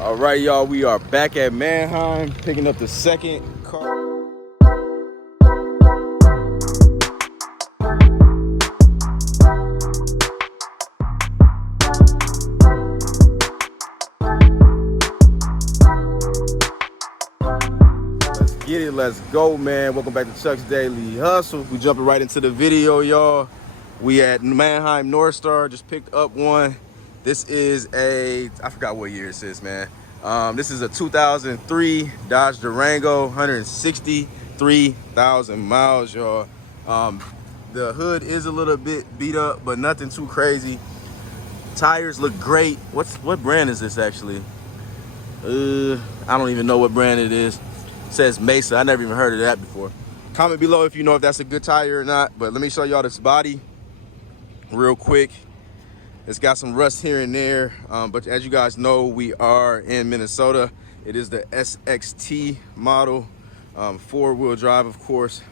All right, y'all, we are back at Manheim, picking up the second car. Let's get it, let's go, man. Welcome back to Chuck's Daily Hustle. We jumping right into the video, y'all. We at Manheim North Star, just picked up one. This is I forgot what year this is, man. This is a 2003 Dodge Durango, 163,000 miles, y'all. The hood is a little bit beat up, but nothing too crazy. Tires look great. What brand is this actually? I don't even know what brand it is. It says Mesa. I never even heard of that before. Comment below if you know if that's a good tire or not, but let me show y'all this body real quick. It's got some rust here and there, but as you guys know, we are in Minnesota. It is the SXT model, 4-wheel drive, of course.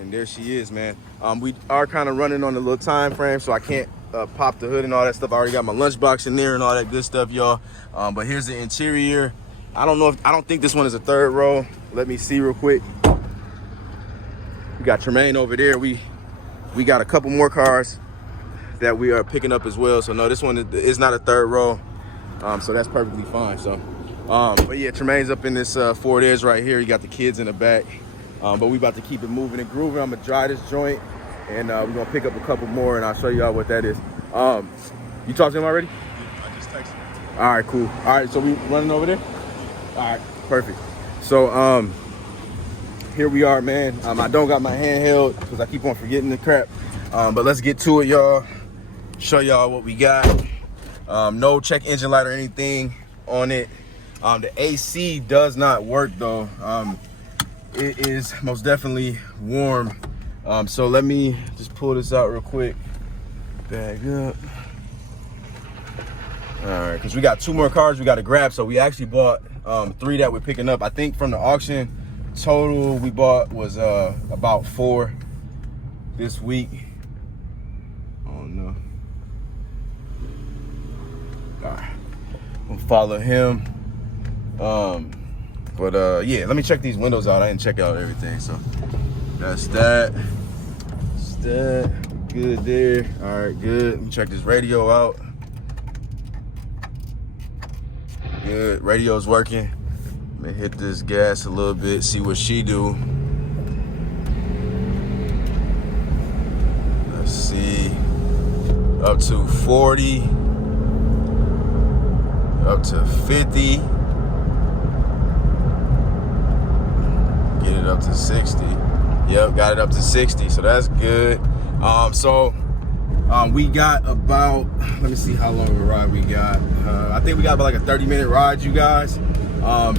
And there she is, man. We are kind of running on a little time frame, so I can't pop the hood and all that stuff. I already got my lunchbox in there and all that good stuff, y'all. But here's the interior. I don't think this one is a third row. Let me see real quick. We got Tremaine over there. We got a couple more cars that we are picking up as well. So no, this one is not a third row. So that's perfectly fine. So, but yeah, Tremaine's up in this Ford Edge right here. You got the kids in the back. But we about to keep it moving and grooving. I'm gonna dry this joint and we're gonna pick up a couple more and I'll show y'all what that is. You talked to him already? I just texted him. All right, cool. All right, so we running over there? All right, perfect. So here we are, man. I don't got my handheld because I keep on forgetting the crap. But let's get to it, y'all. Show y'all what we got. No check engine light or anything on it. The AC does not work though. It is most definitely warm. So let me just pull this out real quick. Back up. All right, because we got 2 more cars we got to grab. So we actually bought 3 that we're picking up. I think from the auction, total we bought was about 4 this week. Oh no. All right, we'll follow him. Yeah, let me check these windows out. I didn't check out everything, so that's that. That's that. Good there. All right, good. Let me check this radio out. Good, radio's working. Let me hit this gas a little bit, see what she do. Let's see. Up to 40. Up to 50. Get it up to 60. Yep, got it up to 60, so that's good. We got about, let me see how long of a ride we got. I think we got about like a 30-minute ride, you guys.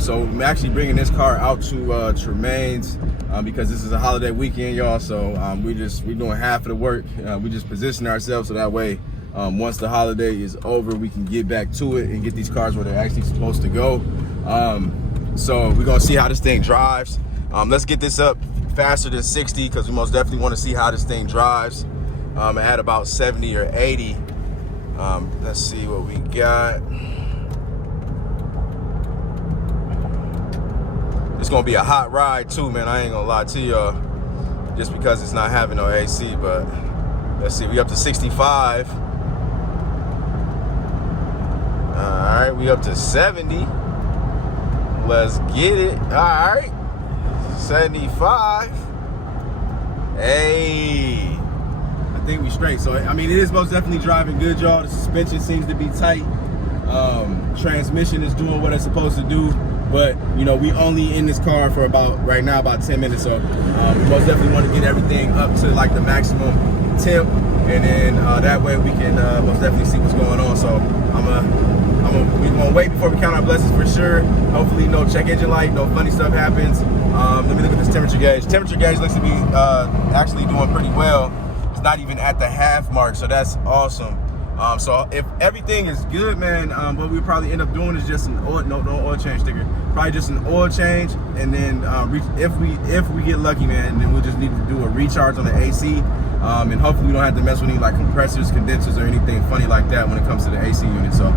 So I'm actually bringing this car out to Tremaine's because this is a holiday weekend, y'all. So we're doing half of the work. We just position ourselves so that way once the holiday is over, we can get back to it and get these cars where they're actually supposed to go. So we're gonna see how this thing drives. Let's get this up faster than 60 because we most definitely want to see how this thing drives. It had about 70 or 80. Let's see what we got. It's gonna be a hot ride too, man. I ain't gonna lie to y'all, just because it's not having no AC. But let's see, we up to 65. All right, we up to 70. Let's get it. All right, 75. Hey, I think we straight. So I mean, it is most definitely driving good, y'all. The suspension seems to be tight. Transmission is doing what it's supposed to do. But you know, we only in this car for right now about 10 minutes. So we most definitely want to get everything up to like the maximum temp, and then that way we can most definitely see what's going on. So we gonna wait before we count our blessings for sure. Hopefully no check engine light, no funny stuff happens. Let me look at this temperature gauge. Temperature gauge looks to be actually doing pretty well. It's not even at the half mark, so that's awesome. So if everything is good, man, what we probably end up doing is just an oil, no oil change sticker. Probably just an oil change, and then if we get lucky, man, then we'll just need to do a recharge on the AC. and hopefully we don't have to mess with any like compressors, condensers, or anything funny like that when it comes to the AC unit. So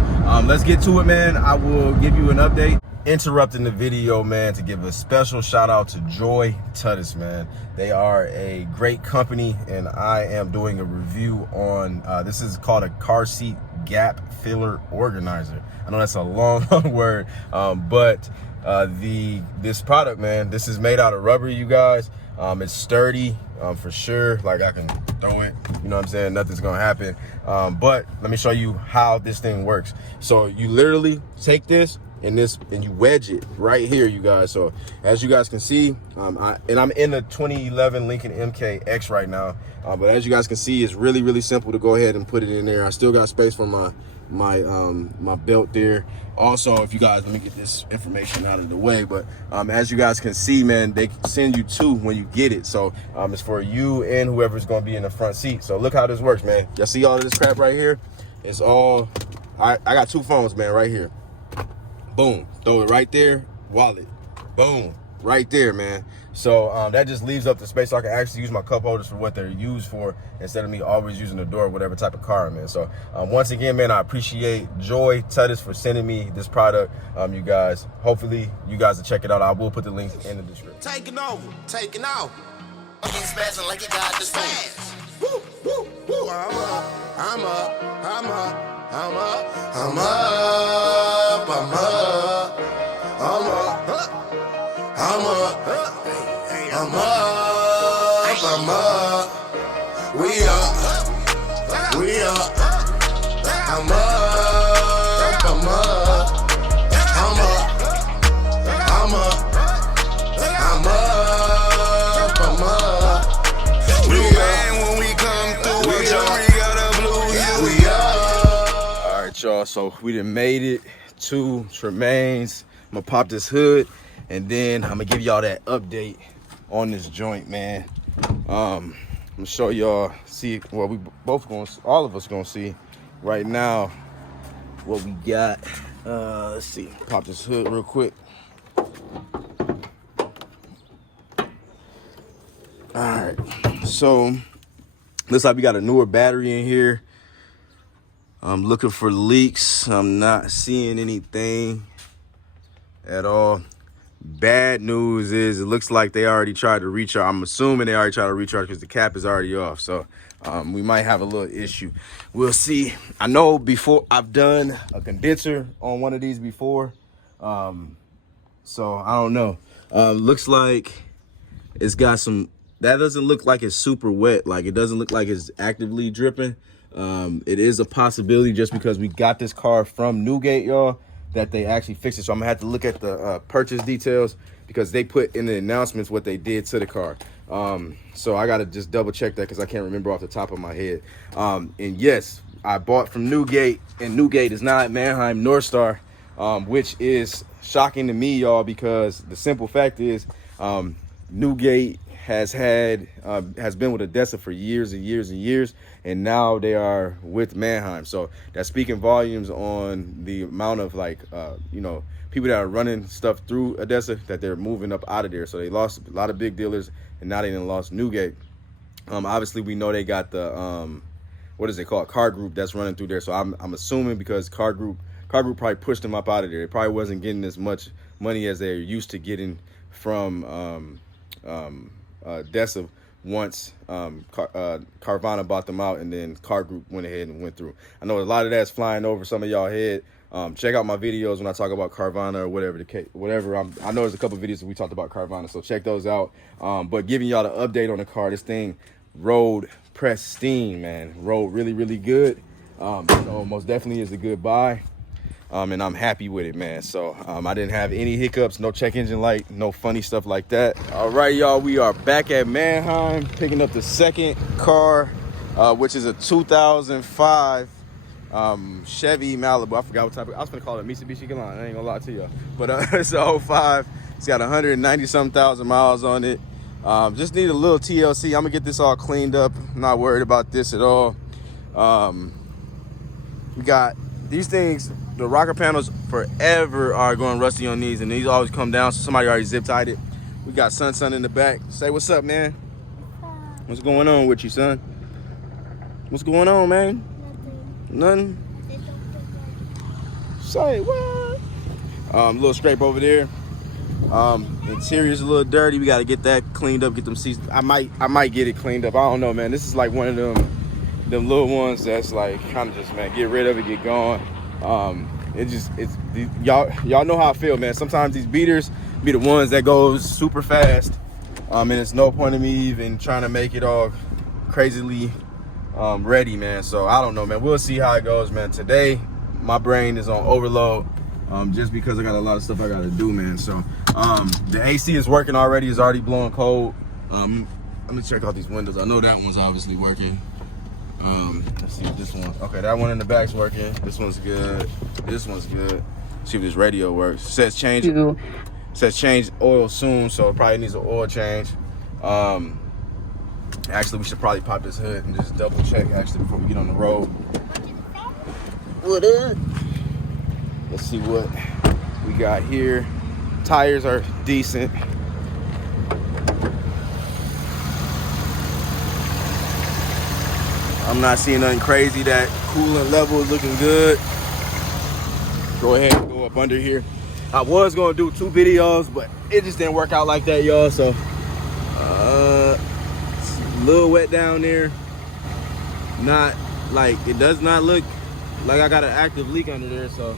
let's get to it, man. I will give you an update. Interrupting the video, man, to give a special shout out to TOTUS, man. They are a great company, and I am doing a review on this is called a car seat gap filler organizer. I know that's a long word, but this product, man, this is made out of rubber, you guys. It's sturdy for sure. Like, I can throw it, you know what I'm saying, nothing's gonna happen. But let me show you how this thing works. So you literally take this and you wedge it right here, you guys. So as you guys can see, I'm in a 2011 Lincoln MKX right now, but as you guys can see, it's really simple to go ahead and put it in there. I still got space for my belt there. Also, if you guys, let me get this information out of the way, but as you guys can see, man, they send you two when you get it. So it's for you and whoever's going to be in the front seat. So look how this works, man. Y'all see all of this crap right here? It's all I got two phones, man, right here. Boom, throw it right there. Wallet, boom, right there, man. So that just leaves up the space so I can actually use my cup holders for what they're used for, instead of me always using the door, whatever type of car I'm in. So once again, man, I appreciate TOTUS for sending me this product. You guys, hopefully you guys will check it out. I will put the link in the description. Taking over, taking out. I'm spazzing like you got the spaz. Woo, woo, woo. I'm up. We up. I'm up. We win when we come through. We got a blue, yeah, we up. All right, y'all, so we done made it to Tremaine's. I'm gonna pop this hood, and then I'm gonna give y'all that update on this joint, man. I'm gonna show y'all, see, well, we both gonna, all of us gonna see right now what we got. Let's see, pop this hood real quick. All right, so looks like we got a newer battery in here. I'm looking for leaks. I'm not seeing anything at all. Bad news is it looks like they already tried to recharge. I'm assuming they already tried to recharge because the cap is already off. So we might have a little issue. We'll see. I know before I've done a condenser on one of these before. So I don't know. Looks like it's got some, that doesn't look like it's super wet. Like, it doesn't look like it's actively dripping. It is a possibility, just because we got this car from Newgate, y'all, that they actually fixed it. So I'm gonna have to look at the purchase details, because they put in the announcements what they did to the car. So I gotta just double check that, because I can't remember off the top of my head. And yes, I bought from Newgate, and Newgate is not MANHEIM North Star, which is shocking to me, y'all, because the simple fact is Newgate has been with Odessa for years and years, and now they are with MANHEIM. So that's speaking volumes on the amount of, like, you know, people that are running stuff through Odessa, that they're moving up out of there. So they lost a lot of big dealers, and now they done lost Newgate. Obviously we know they got the what is it called, Car Group, that's running through there. So I'm assuming because Car Group probably pushed them up out of there. They probably wasn't getting as much money as they're used to getting from Odessa once Carvana bought them out, and then Car Group went ahead and went through. I know a lot of that's flying over some of y'all head. Check out my videos when I talk about Carvana or whatever the case, whatever. I know there's a couple videos that we talked about Carvana, so check those out. But giving y'all the update on the car, this thing rode pristine, man. Rode really good. So most definitely is a good buy. And I'm happy with it, man. So I didn't have any hiccups, no check engine light, no funny stuff like that. All right, y'all, we are back at MANHEIM, picking up the second car, which is a 2005 Chevy Malibu. I forgot what type of, I was gonna call it Mitsubishi Galant, I ain't gonna lie to you, but it's a 05. It's got 190-some thousand miles on it. Just need a little TLC. I'm gonna get this all cleaned up. I'm not worried about this at all. We got these things, the rocker panels forever are going rusty on these, and these always come down, so somebody already zip tied it. We got son in the back. Say what's up, man. What's going on with you, son? What's going on, man? Nothing. Say what? Little scrape over there. Interior's a little dirty. We gotta get that cleaned up. Get them seats. I might get it cleaned up. I don't know, man. This is like one of them little ones that's like kind of just, man, get rid of it, get gone. Y'all know how I feel, man. Sometimes these beaters be the ones that goes super fast. And it's no point in me even trying to make it all crazily ready, man. So I don't know, man. We'll see how it goes, man. Today my brain is on overload, just because I got a lot of stuff I gotta do, man. So the AC is working already. It's already blowing cold. Let me check out these windows. I know that one's obviously working. Let's see if this one. Okay, that one in the back's working. This one's good. This one's good. See if this radio works. Says change oil soon, so it probably needs an oil change. Actually, we should probably pop this hood and just double check actually before we get on the road. What up? Let's see what we got here. Tires are decent. I'm not seeing nothing crazy. That coolant level is looking good. Go ahead and go up under here. I was gonna do 2 videos, but it just didn't work out like that, y'all. So it's a little wet down there. Not like, it does not look like I got an active leak under there. So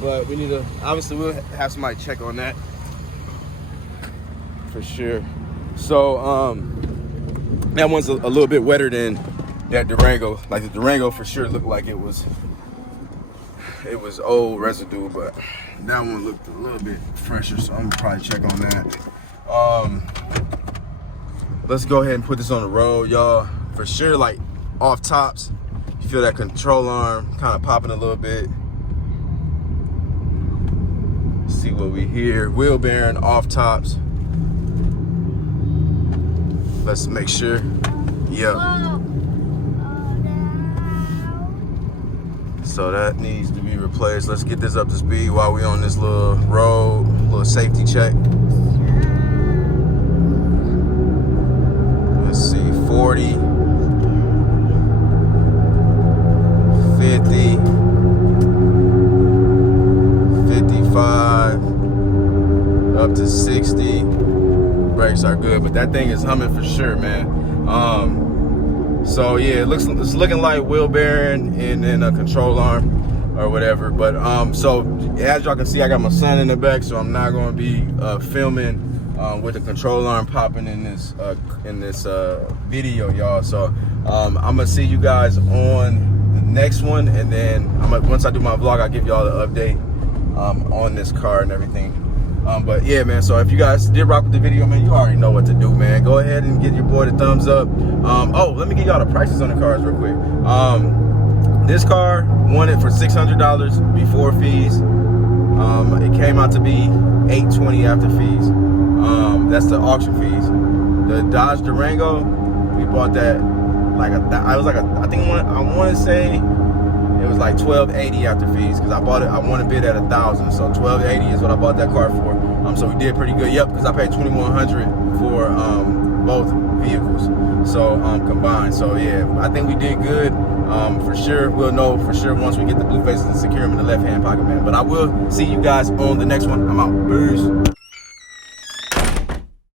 but we need to, obviously we'll have somebody check on that for sure. So that one's a little bit wetter than that Durango. Like the Durango for sure looked like it was old residue, but that one looked a little bit fresher, so I'm gonna probably check on that. Let's go ahead and put this on the road, y'all. For sure, like off tops, you feel that control arm kind of popping a little bit. See what we hear. Wheel bearing off tops. Let's make sure. Yep. So that needs to be replaced. Let's get this up to speed while we on this little road, little safety check. Let's see, 40, 50, 55, up to 60. Brakes are good, but that thing is humming for sure, man. So yeah, it's looking like wheel bearing and then a control arm or whatever. But so as y'all can see, I got my son in the back, so I'm not going to be filming with the control arm popping in this video, y'all. So I'm gonna see you guys on the next one, and then once I do my vlog, I'll give y'all the update on this car and everything. But yeah, man, so if you guys did rock with the video, man, you already know what to do, man. Go ahead and give your boy the thumbs up. Oh, let me give y'all the prices on the cars real quick. This car wanted for $600 before fees. It came out to be $820 after fees. That's the auction fees. The Dodge Durango, we bought that like I want to say it was like $1,280 after fees, because I bought it. I want to bid at $1,000, so $1,280 is what I bought that car for. So we did pretty good. Yep, because I paid $2,100 for both vehicles, so combined. So yeah, I think we did good. For sure, we'll know for sure once we get the blue faces and secure them in the left hand pocket, man. But I will see you guys on the next one. I'm out. Peace.